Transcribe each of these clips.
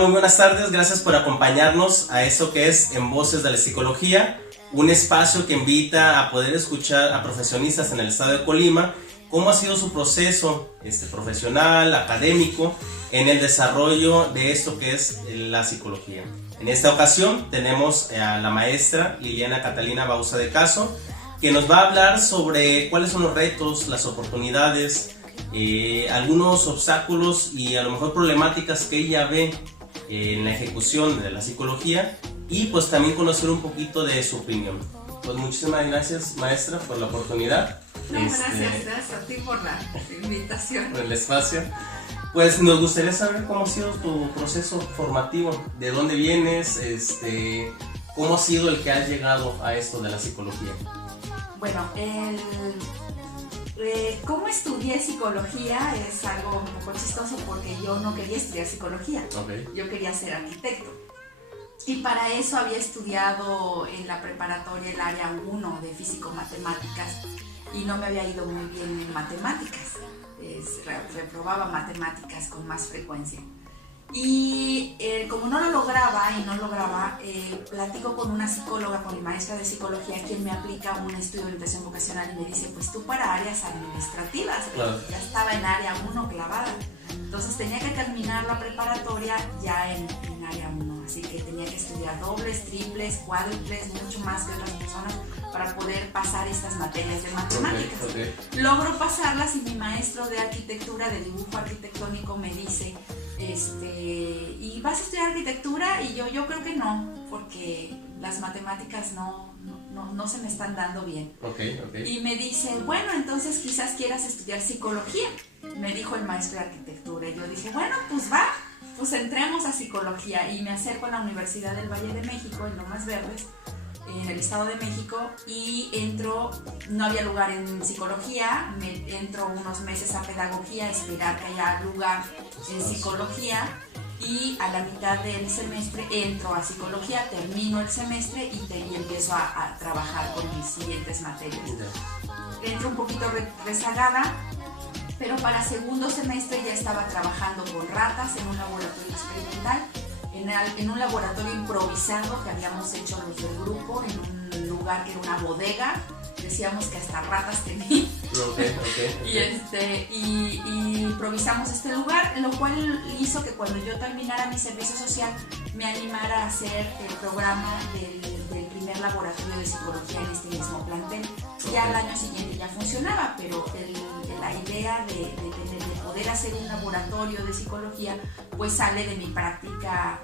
Muy buenas tardes, gracias por acompañarnos a esto que es En Voces de la Psicología, un espacio que invita a poder escuchar a profesionistas en el estado de Colima, cómo ha sido su proceso profesional, académico, en el desarrollo de esto que es la psicología. En esta ocasión tenemos a la maestra Liliana Catalina Bauza de Caso, que nos va a hablar sobre cuáles son los retos, las oportunidades, algunos obstáculos y a lo mejor problemáticas que ella ve en la ejecución de la psicología, y pues también conocer un poquito de su opinión. Pues muchísimas gracias, maestra, por la oportunidad. No, gracias a ti por la invitación. Por el espacio. Pues nos gustaría saber cómo ha sido tu proceso formativo, de dónde vienes, cómo ha sido el que has llegado a esto de la psicología. Bueno, cómo estudié psicología es algo un poco chistoso porque yo no quería estudiar psicología. Okay. Yo quería ser arquitecto. Y para eso había estudiado en la preparatoria el área 1 de físico-matemáticas y no me había ido muy bien en matemáticas. Reprobaba matemáticas con más frecuencia. Y como no lo lograba, platico con una psicóloga, con mi maestra de psicología, quien me aplica un estudio de orientación vocacional y me dice, pues tú para áreas administrativas, claro. Ya estaba en área 1 clavada. Entonces tenía que terminar la preparatoria ya en área 1, así que tenía que estudiar dobles, triples, cuádruples, mucho más que otras personas para poder pasar estas materias de matemáticas. Okay. Logro pasarlas y mi maestro de arquitectura, de dibujo arquitectónico, me dice, ¿y vas a estudiar arquitectura? Y yo creo que no, porque las matemáticas no se me están dando bien. Okay. Y me dice, bueno, entonces quizás quieras estudiar psicología, me dijo el maestro de arquitectura. Y yo dije, bueno, pues va, pues entremos a psicología. Y me acerco a la Universidad del Valle de México, en Lomas Verdes, en el Estado de México, y entro, no había lugar en psicología, entro unos meses a pedagogía, a esperar que haya lugar en psicología, y a la mitad del semestre entro a psicología, termino el semestre y empiezo a trabajar con mis siguientes materias. Entro un poquito rezagada, pero para segundo semestre ya estaba trabajando con ratas en un laboratorio experimental, en un laboratorio improvisado que habíamos hecho los del grupo, en un lugar que era una bodega, decíamos que hasta ratas tenía. Okay. Y improvisamos este lugar, lo cual hizo que cuando yo terminara mi servicio social me animara a hacer el programa del primer laboratorio de psicología en este mismo plantel. Ya al año siguiente ya funcionaba, pero la idea de poder hacer un laboratorio de psicología pues sale de mi práctica,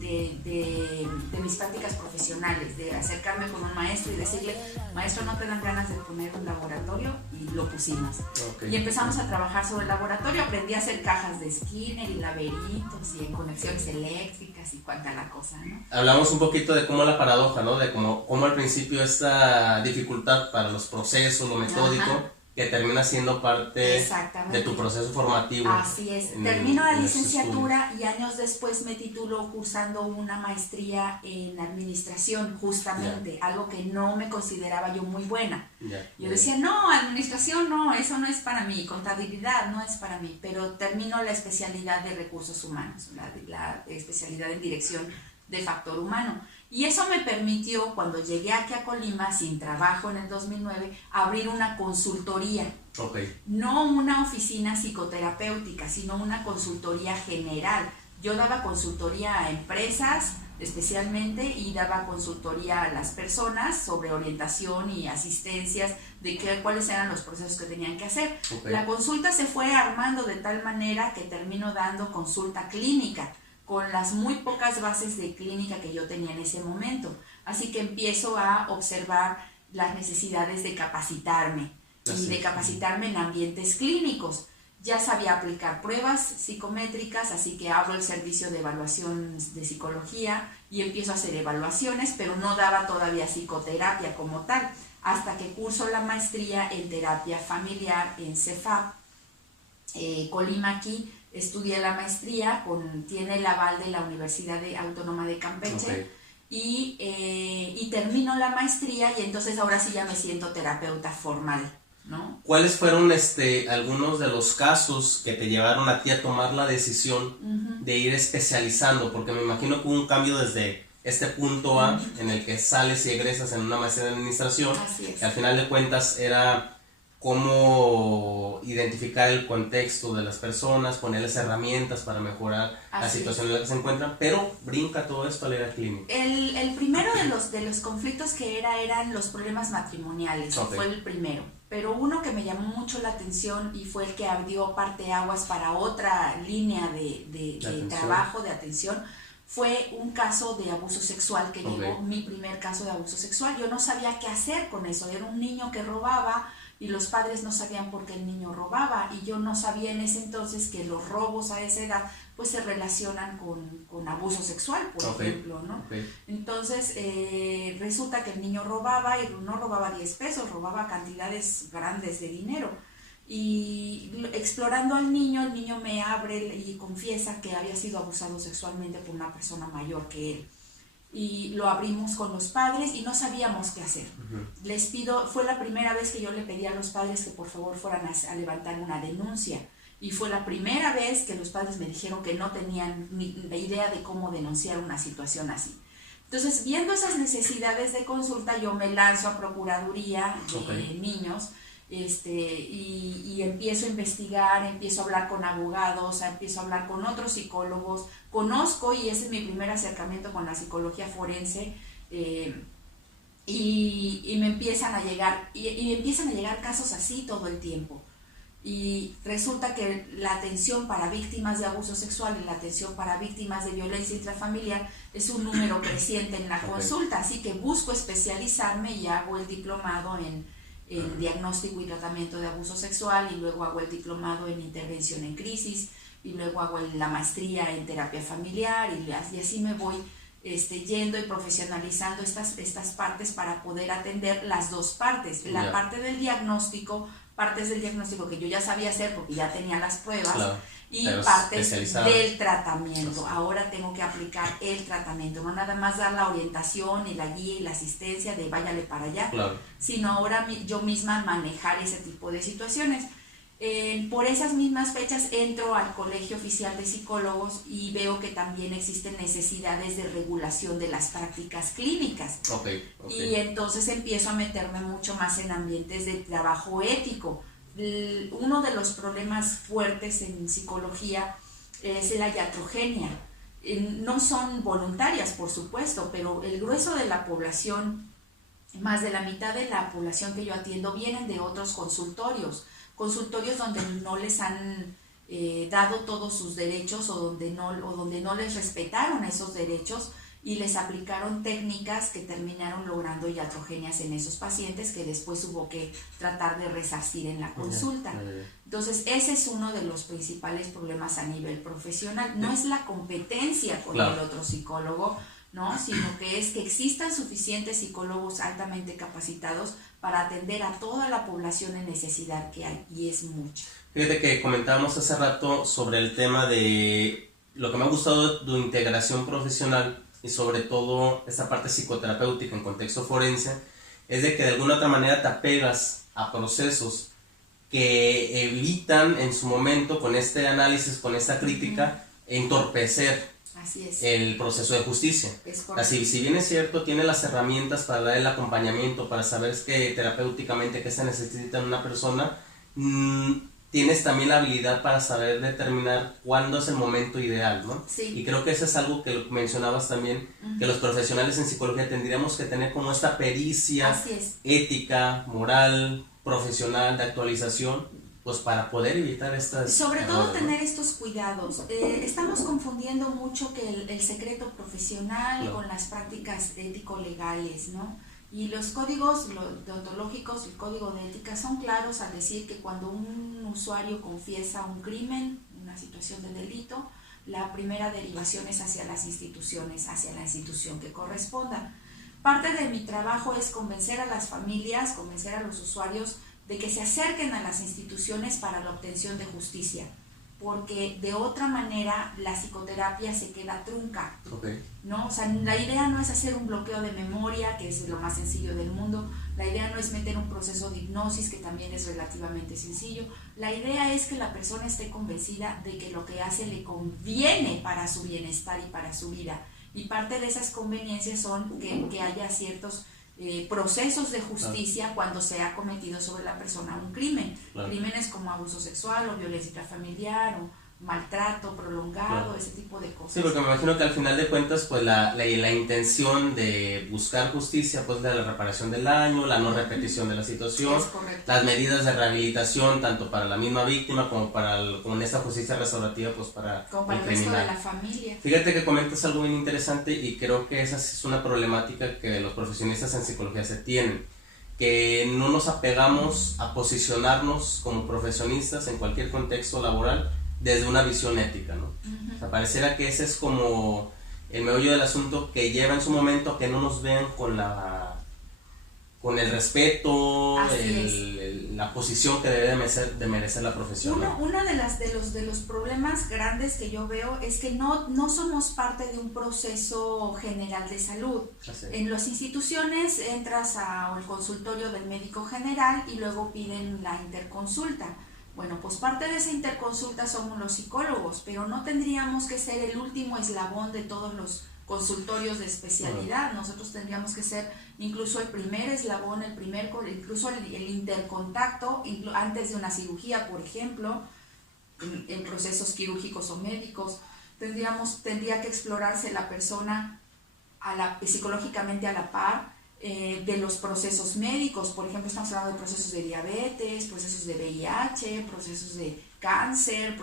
de mis prácticas profesionales, de acercarme con un maestro y decirle, maestro, ¿no te dan ganas de poner un laboratorio? Y lo pusimos. Okay. Y empezamos a trabajar sobre el laboratorio, aprendí a hacer cajas de Skinner y laberintos y conexiones eléctricas y cuánta la cosa, ¿no? Hablamos un poquito de cómo la paradoja, ¿no? De cómo al principio esta dificultad para los procesos, lo metódico, ajá, que termina siendo parte de tu proceso formativo. Así es. Termino la licenciatura y años después me titulo cursando una maestría en administración, justamente, algo que no me consideraba yo muy buena. Yo decía, no, administración no, eso no es para mí, contabilidad no es para mí, pero termino la especialidad de recursos humanos, la especialidad en dirección de factor humano. Y eso me permitió, cuando llegué aquí a Colima, sin trabajo en el 2009, abrir una consultoría. Okay. No una oficina psicoterapéutica, sino una consultoría general. Yo daba consultoría a empresas, especialmente, y daba consultoría a las personas sobre orientación y asistencias de cuáles eran los procesos que tenían que hacer. Okay. La consulta se fue armando de tal manera que termino dando consulta clínica, con las muy pocas bases de clínica que yo tenía en ese momento. Así que empiezo a observar las necesidades de capacitarme, y de capacitarme en ambientes clínicos. Ya sabía aplicar pruebas psicométricas, así que abro el servicio de evaluación de psicología y empiezo a hacer evaluaciones, pero no daba todavía psicoterapia como tal, hasta que curso la maestría en terapia familiar en CEFAP, Colima aquí. Estudié la maestría, tiene el aval de la Universidad Autónoma de Campeche. Okay. Y termino la maestría y entonces ahora sí ya me siento terapeuta formal. ¿no? ¿Cuáles fueron algunos de los casos que te llevaron a ti a tomar la decisión de ir especializando? Porque me imagino que hubo un cambio desde este punto A, en el que sales y egresas en una maestría en administración, que al final de cuentas era cómo identificar el contexto de las personas, ponerles herramientas para mejorar la situación en la que se encuentran, pero brinca todo esto al área clínica. El primero de los conflictos que eran los problemas matrimoniales, fue el primero, pero uno que me llamó mucho la atención y fue el que abrió parteaguas para otra línea de trabajo, de atención, fue un caso de abuso sexual que llegó, mi primer caso de abuso sexual. Yo no sabía qué hacer con eso, era un niño que robaba, y los padres no sabían por qué el niño robaba, y yo no sabía en ese entonces que los robos a esa edad pues se relacionan con abuso sexual, por ejemplo, ¿no? Entonces resulta que el niño robaba, y no robaba 10 pesos, robaba cantidades grandes de dinero, y explorando al niño, el niño me abre y confiesa que había sido abusado sexualmente por una persona mayor que él. Y lo abrimos con los padres y no sabíamos qué hacer. Les pido, fue la primera vez que yo le pedí a los padres que por favor fueran a levantar una denuncia. Y fue la primera vez que los padres me dijeron que no tenían ni idea de cómo denunciar una situación así. Entonces, viendo esas necesidades de consulta, yo me lanzo a Procuraduría de Niños, y empiezo a investigar, empiezo a hablar con abogados, empiezo a hablar con otros psicólogos, conozco, y ese es mi primer acercamiento con la psicología forense, y me empiezan a llegar, y empiezan a llegar casos así todo el tiempo. Y resulta que la atención para víctimas de abuso sexual y la atención para víctimas de violencia intrafamiliar es un número creciente en la consulta, así que busco especializarme y hago el diplomado en diagnóstico y tratamiento de abuso sexual, y luego hago el diplomado en intervención en crisis, y luego hago la maestría en terapia familiar, y así me voy yendo y profesionalizando estas partes para poder atender las dos partes, la parte del diagnóstico, partes del diagnóstico que yo ya sabía hacer porque ya tenía las pruebas, y partes del tratamiento. Ahora tengo que aplicar el tratamiento, no nada más dar la orientación y la guía y la asistencia de váyale para allá, sino ahora yo misma manejar ese tipo de situaciones. Por esas mismas fechas entro al Colegio Oficial de Psicólogos y veo que también existen necesidades de regulación de las prácticas clínicas. Y entonces empiezo a meterme mucho más en ambientes de trabajo ético. Uno de los problemas fuertes en psicología es la iatrogenia. No son voluntarias, por supuesto, pero el grueso de la población, más de la mitad de la población que yo atiendo, vienen de otros consultorios donde no les han dado todos sus derechos, o donde no les respetaron esos derechos y les aplicaron técnicas que terminaron logrando iatrogenias en esos pacientes que después hubo que tratar de resarcir en la consulta. Entonces ese es uno de los principales problemas a nivel profesional. No es la competencia con el otro psicólogo, ¿no? Sino que es que existan suficientes psicólogos altamente capacitados para atender a toda la población en necesidad que hay, y es mucho. Fíjate que comentábamos hace rato sobre el tema de lo que me ha gustado de tu integración profesional, y sobre todo esta parte psicoterapéutica en contexto forense, es de que de alguna otra manera te apegas a procesos que evitan en su momento, con este análisis, con esta crítica, entorpecer el proceso de justicia. Así, si bien es cierto, tiene las herramientas para dar el acompañamiento, para saber terapéuticamente qué se necesita en una persona, tienes también la habilidad para saber determinar cuándo es el momento ideal, ¿no? Y creo que eso es algo que mencionabas también, que los profesionales en psicología tendríamos que tener como esta pericia ética, moral, profesional, de actualización, pues para poder evitar estas... Sobre todo tener estos cuidados. Estamos confundiendo mucho que el secreto profesional con las prácticas ético-legales, ¿no? Y los códigos deontológicos, el código de ética, son claros al decir que cuando un usuario confiesa un crimen, una situación de delito, la primera derivación es hacia las instituciones, hacia la institución que corresponda. Parte de mi trabajo es convencer a las familias, convencer a los usuarios de que se acerquen a las instituciones para la obtención de justicia, porque de otra manera la psicoterapia se queda trunca, Okay. ¿no? O sea, la idea no es hacer un bloqueo de memoria, que es lo más sencillo del mundo, la idea no es meter un proceso de hipnosis, que también es relativamente sencillo, la idea es que la persona esté convencida de que lo que hace le conviene para su bienestar y para su vida, y parte de esas conveniencias son que haya ciertos procesos de justicia cuando se ha cometido sobre la persona un crimen. Claro. Crímenes como abuso sexual o violencia intrafamiliar o maltrato prolongado, Claro. ese tipo de cosas. Sí, porque me imagino que al final de cuentas, pues la intención de buscar justicia, pues de la reparación del daño, la no repetición de la situación, Es correcto. las medidas de rehabilitación, tanto para la misma víctima como como en esta justicia restaurativa, pues para Como para el el resto de criminal. la familia. Fíjate que comentas algo bien interesante y creo que esa es una problemática que los profesionistas en psicología se tienen, que no nos apegamos a posicionarnos como profesionistas en cualquier contexto laboral desde una visión ética, ¿no? O sea, pareciera que ese es como el meollo del asunto que lleva en su momento a que no nos vean con el respeto, la posición que debe de merecer la profesión, ¿no? Uno de los problemas grandes que yo veo es que no somos parte de un proceso general de salud. Así. En las instituciones entras al consultorio del médico general y luego piden la interconsulta. Bueno, pues parte de esa interconsulta somos los psicólogos, pero no tendríamos que ser el último eslabón de todos los consultorios de especialidad. Nosotros tendríamos que ser incluso el primer eslabón, incluso el intercontacto antes de una cirugía, por ejemplo, en procesos quirúrgicos o médicos. Tendría que explorarse la persona psicológicamente a la par de los procesos médicos. Por ejemplo, estamos hablando de procesos de diabetes, procesos de VIH, procesos de cáncer,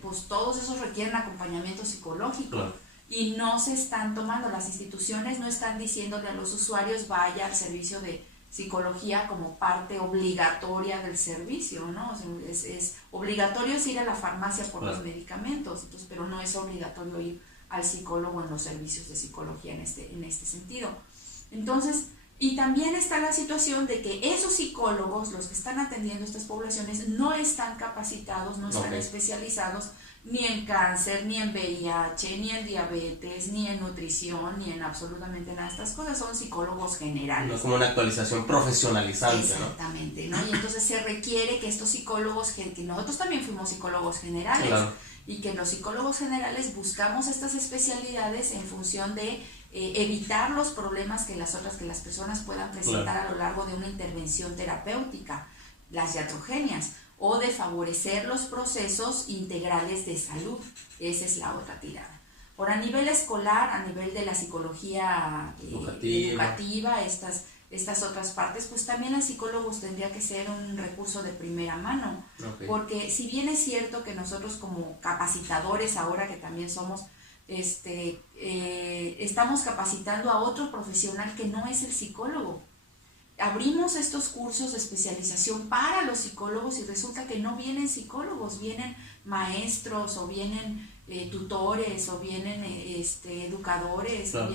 pues todos esos requieren acompañamiento psicológico. Claro. Y no se están tomando, las instituciones no están diciéndole a los usuarios vaya al servicio de psicología como parte obligatoria del servicio, ¿no? O sea, es obligatorio ir a la farmacia por los medicamentos, entonces, pero no es obligatorio ir al psicólogo en los servicios de psicología en este sentido. Entonces, y también está la situación de que esos psicólogos, los que están atendiendo estas poblaciones, no están capacitados, no están especializados ni en cáncer, ni en VIH, ni en diabetes, ni en nutrición, ni en absolutamente nada de estas cosas. Son psicólogos generales. No es como una actualización profesionalizante, exactamente, ¿no? Y entonces se requiere que estos psicólogos, que nosotros también fuimos psicólogos generales, claro, y que los psicólogos generales buscamos estas especialidades en función de evitar los problemas que las personas puedan presentar claro, a lo largo de una intervención terapéutica, las iatrogenias, o de favorecer los procesos integrales de salud. Esa es la otra tirada. Por a nivel escolar, a nivel de la psicología educativa, estas otras partes, pues también los psicólogos tendría que ser un recurso de primera mano, porque si bien es cierto que nosotros como capacitadores, ahora que también somos, estamos capacitando a otro profesional que no es el psicólogo. Abrimos estos cursos de especialización para los psicólogos y resulta que no vienen psicólogos, vienen maestros o vienen tutores o vienen educadores, claro,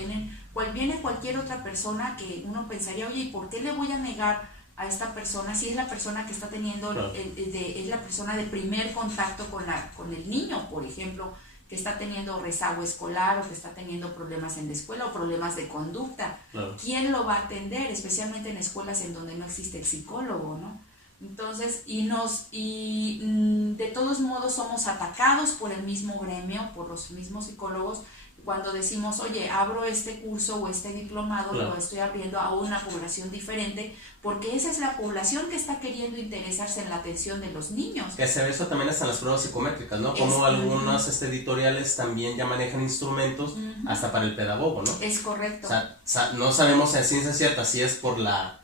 viene cualquier otra persona que uno pensaría, oye, ¿y por qué le voy a negar a esta persona si es la persona que está teniendo, claro, es la persona de primer contacto con el niño, por ejemplo, que está teniendo rezago escolar o que está teniendo problemas en la escuela o problemas de conducta? Claro. ¿Quién lo va a atender? Especialmente en escuelas en donde no existe el psicólogo, ¿no? Entonces, de todos modos somos atacados por el mismo gremio, por los mismos psicólogos, cuando decimos, oye, abro este curso o este diplomado, claro, lo estoy abriendo a una población diferente, porque esa es la población que está queriendo interesarse en la atención de los niños. Que se ve eso también hasta en las pruebas psicométricas, ¿no? Como algunas editoriales también ya manejan instrumentos hasta para el pedagogo, ¿no? Es correcto. O sea, no sabemos a ciencia cierta si es por la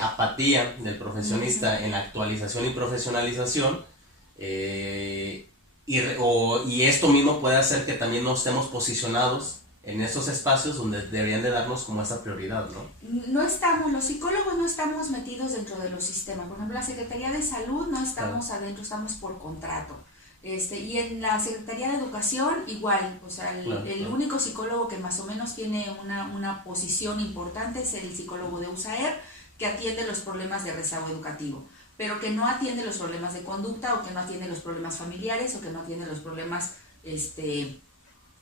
apatía del profesionista en la actualización y profesionalización, y esto mismo puede hacer que también no estemos posicionados en esos espacios donde deberían de darnos como esa prioridad, ¿no? Los psicólogos no estamos metidos dentro de los sistemas. Por ejemplo, la Secretaría de Salud no estamos adentro, estamos por contrato. Y en la Secretaría de Educación igual, o sea, el único psicólogo que más o menos tiene una posición importante es el psicólogo de USAER, que atiende los problemas de rezago educativo. pero que no atiende los problemas de conducta, o que no atiende los problemas familiares, o que no atiende los problemas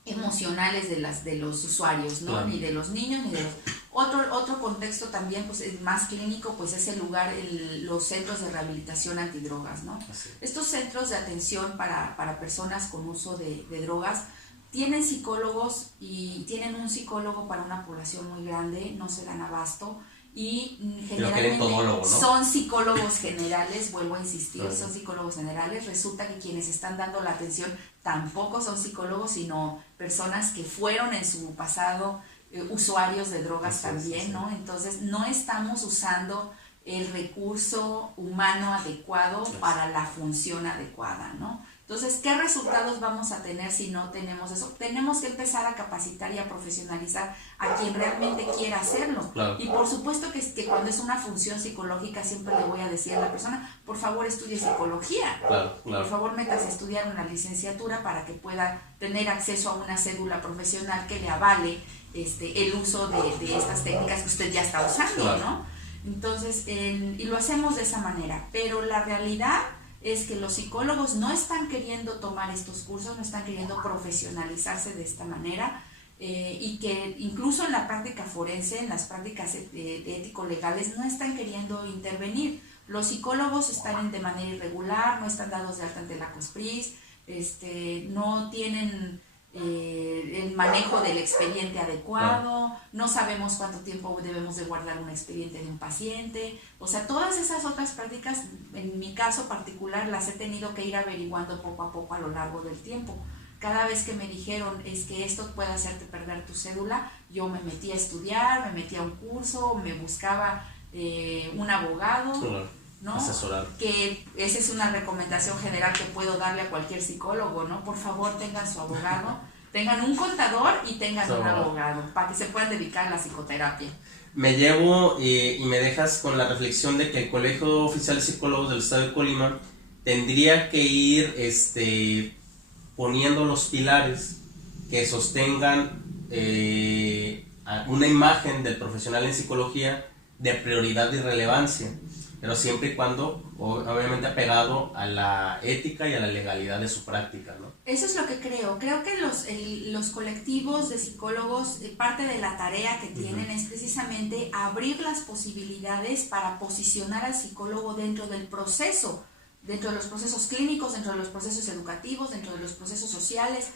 emocionales de los usuarios, ¿no? Claro. Ni de los niños, ni de los... Otro contexto también, pues, más clínico, pues es el lugar, los centros de rehabilitación antidrogas, ¿no? Así. Estos centros de atención para personas con uso de drogas tienen psicólogos, y tienen un psicólogo para una población muy grande, no se dan abasto, y generalmente ¿no? Son psicólogos generales, vuelvo a insistir, claro. Son psicólogos generales. Resulta que quienes están dando la atención tampoco son psicólogos, sino personas que fueron en su pasado usuarios de drogas también, ¿no? Entonces no estamos usando el recurso humano adecuado para la función adecuada, ¿no? Entonces, ¿qué resultados vamos a tener si no tenemos eso? Tenemos que empezar a capacitar y a profesionalizar a quien realmente quiera hacerlo. Claro. Y por supuesto que cuando es una función psicológica, siempre le voy a decir a la persona, por favor estudie psicología. Claro, claro. Por favor métase a estudiar una licenciatura para que pueda tener acceso a una cédula profesional que le avale el uso de estas técnicas que usted ya está usando, claro. ¿no? Entonces, y lo hacemos de esa manera, pero la realidad es que los psicólogos no están queriendo tomar estos cursos, no están queriendo profesionalizarse de esta manera, y que incluso en la práctica forense, en las prácticas ético-legales, no están queriendo intervenir. Los psicólogos están de manera irregular, no están dados de alta ante la COSPRIS, no tienen el manejo del expediente adecuado, no sabemos cuánto tiempo debemos de guardar un expediente de un paciente. O sea, todas esas otras prácticas, en mi caso particular, las he tenido que ir averiguando poco a poco a lo largo del tiempo. Cada vez que me dijeron, es que esto puede hacerte perder tu cédula, yo me metí a estudiar, me metí a un curso, me buscaba un abogado, ¿no? Asesorar. Que esa es una recomendación general que puedo darle a cualquier psicólogo, ¿no? Por favor, tengan su abogado, tengan un contador y tengan un abogado para que se puedan dedicar a la psicoterapia. Me llevo y me dejas con la reflexión de que el Colegio Oficial de Psicólogos del Estado de Colima tendría que ir poniendo los pilares que sostengan una imagen del profesional en psicología de prioridad y relevancia, pero siempre y cuando obviamente apegado a la ética y a la legalidad de su práctica, ¿no? Eso es lo que creo. Creo que los colectivos de psicólogos, parte de la tarea que tienen es precisamente abrir las posibilidades para posicionar al psicólogo dentro del proceso, dentro de los procesos clínicos, dentro de los procesos educativos, dentro de los procesos sociales.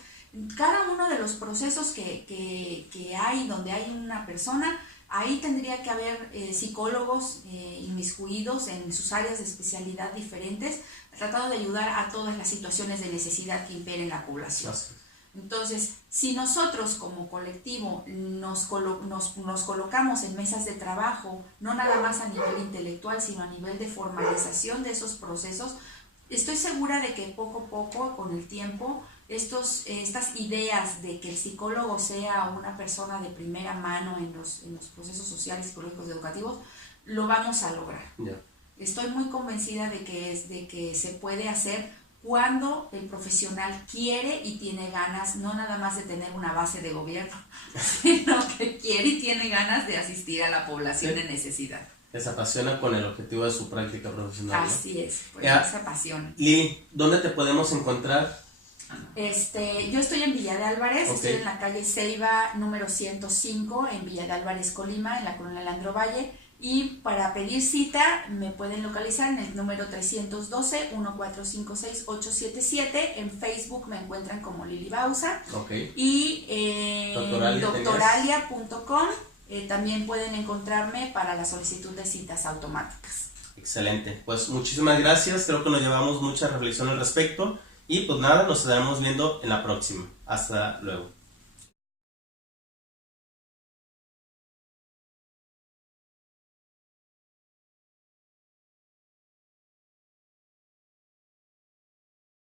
Cada uno de los procesos que hay, donde hay una persona, ahí tendría que haber psicólogos inmiscuidos en sus áreas de especialidad diferentes, tratando de ayudar a todas las situaciones de necesidad que imperen la población. Entonces, si nosotros como colectivo nos colocamos en mesas de trabajo, no nada más a nivel intelectual, sino a nivel de formalización de esos procesos, estoy segura de que poco a poco, con el tiempo, estas ideas de que el psicólogo sea una persona de primera mano en los procesos sociales, psicológicos y educativos, lo vamos a lograr. Yeah. Estoy muy convencida de que se puede hacer cuando el profesional quiere y tiene ganas, no nada más de tener una base de gobierno, sino que quiere y tiene ganas de asistir a la población en necesidad. Les apasiona con el objetivo de su práctica profesional, ¿no? Así es, pues se apasiona. Lili, ¿dónde te podemos encontrar? Yo estoy en Villa de Álvarez, estoy en la calle Ceiba número 105, en Villa de Álvarez, Colima, en la colonia Leandro Valle. Y para pedir cita me pueden localizar en el número 312-1456-877. En Facebook me encuentran como Lili Bauza. Okay. Y doctoralia.com también pueden encontrarme para la solicitud de citas automáticas. Excelente, pues muchísimas gracias, creo que nos llevamos mucha reflexión al respecto y pues nada, nos estaremos viendo en la próxima. Hasta luego.